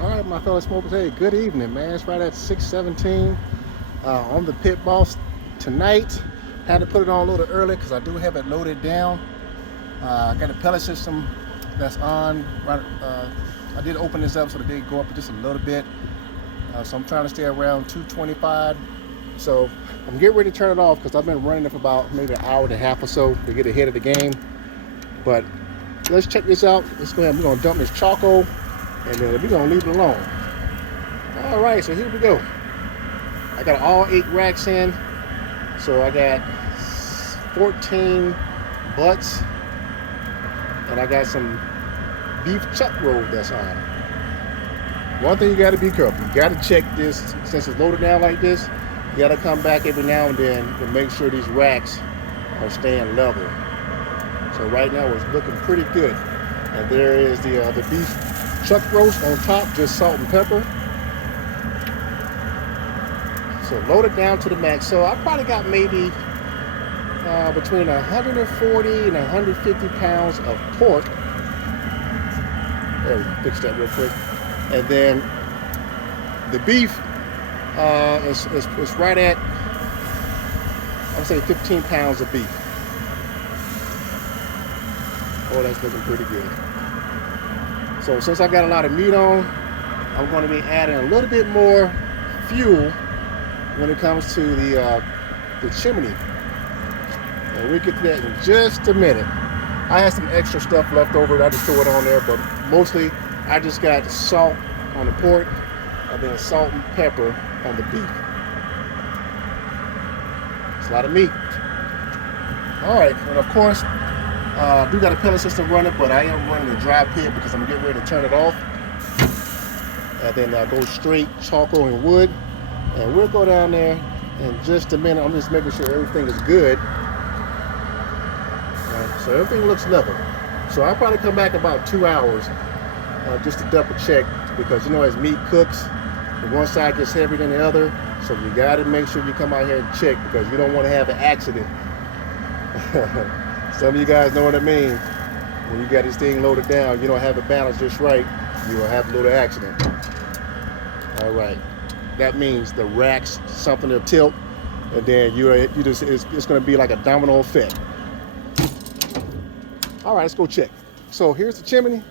All right, my fellow smokers. Hey, good evening, man. It's right at 6:17 on the Pitboss tonight. Had to put it on a little early because I do have it loaded down. I got a pellet system that's on. Right, I did open this up so that they go up just a little bit. So I'm trying to stay around 225. So I'm getting ready to turn it off because I've been running it for about maybe an hour and a half or so to get ahead of the game. But let's check this out. Let's go ahead. We're gonna dump this charcoal, and then we're gonna leave it alone. All right, so here we go. I got all 8 racks in. So I got 14 butts, and I got some beef chuck roll that's on. One thing you got to be careful. You got to check this since it's loaded down like this. You got to come back every now and then to make sure these racks are staying level. So right now it's looking pretty good. And there is the beef chuck roast on top, just salt and pepper. So load it down to the max. So I probably got maybe between 140 and 150 pounds of pork. There, we can fix that real quick. And then the beef is right at, I would say 15 pounds of beef. Oh, that's looking pretty good. So since I got a lot of meat on, I'm going to be adding a little bit more fuel when it comes to the chimney. And we'll get to that in just a minute. I had some extra stuff left over. I just threw it on there, but mostly I just got salt on the pork and then salt and pepper on the beef. It's a lot of meat. All right, and of course, I do got a pellet system running, but I am running the dry pit because I'm getting ready to turn it off. And then I go straight charcoal and wood. And we'll go down there in just a minute. I'm just making sure everything is good. So everything looks level. So I'll probably come back about 2 hours just to double check, because as meat cooks, the one side gets heavier than the other. So you got to make sure you come out here and check, because you don't want to have an accident. Some of you guys know what I mean. When you got this thing loaded down, you don't have it balanced just right, you will have a little accident. All right. That means the rack's something to tilt, and then it's going to be like a domino effect. All right, let's go check. So here's the chimney.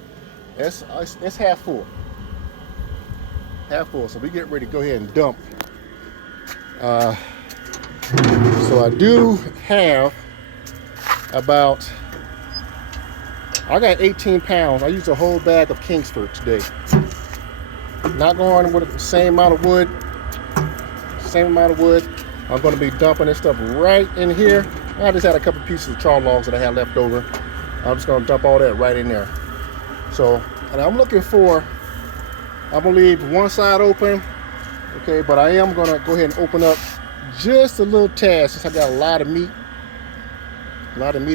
It's half full. Half full. So we get ready to go ahead and dump. So I do have about, I got 18 pounds. I used a whole bag of Kingsford today. Not going with the same amount of wood. I'm going to be dumping this stuff right in here. I just had a couple pieces of char logs that I had left over. I'm just going to dump all that right in there. So, and I'm looking for, I'm going to leave one side open, okay, but I am going to go ahead and open up just a little tad, since I got a lot of meat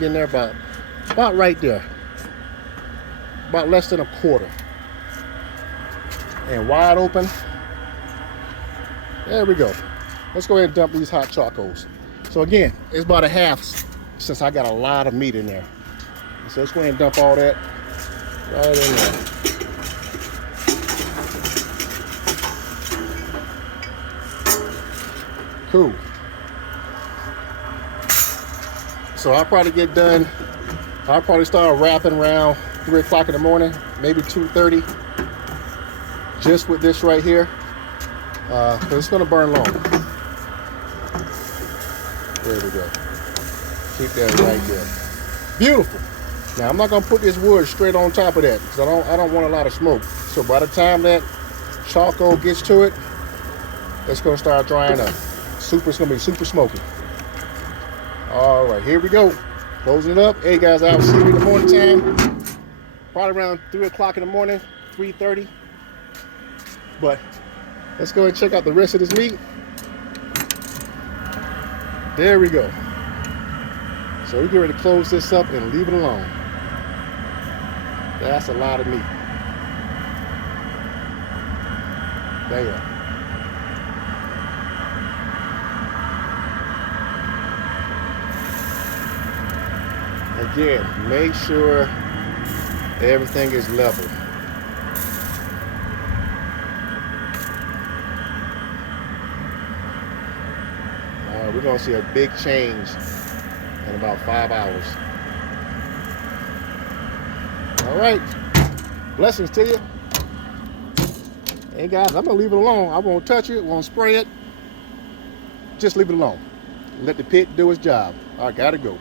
in there, about right there, about less than a quarter. And wide open. There we go. Let's go ahead and dump these hot charcoals. So again, it's about a half, since I got a lot of meat in there. So let's go ahead and dump all that right in there. Cool. So I'll probably get done. I'll probably start wrapping around 3 o'clock in the morning, maybe 2:30. Just with this right here, because it's going to burn long. There we go. Keep that right there. Beautiful. Now I'm not going to put this wood straight on top of that, because I don't want a lot of smoke. So by the time that charcoal gets to it, it's going to start drying up. It's going to be super smoky. All right, here we go. Closing it up. Hey guys, I'll see you in the morning time. Probably around 3 o'clock in the morning, 3:30. But let's go and check out the rest of this meat. There we go. So we get ready to close this up and leave it alone. That's a lot of meat. There. Again, make sure everything is level. we're gonna see a big change in about 5 hours. All right, blessings to you. Hey guys, I'm gonna leave it alone. I won't touch it, won't spray it. Just leave it alone. Let the pit do its job. I gotta go.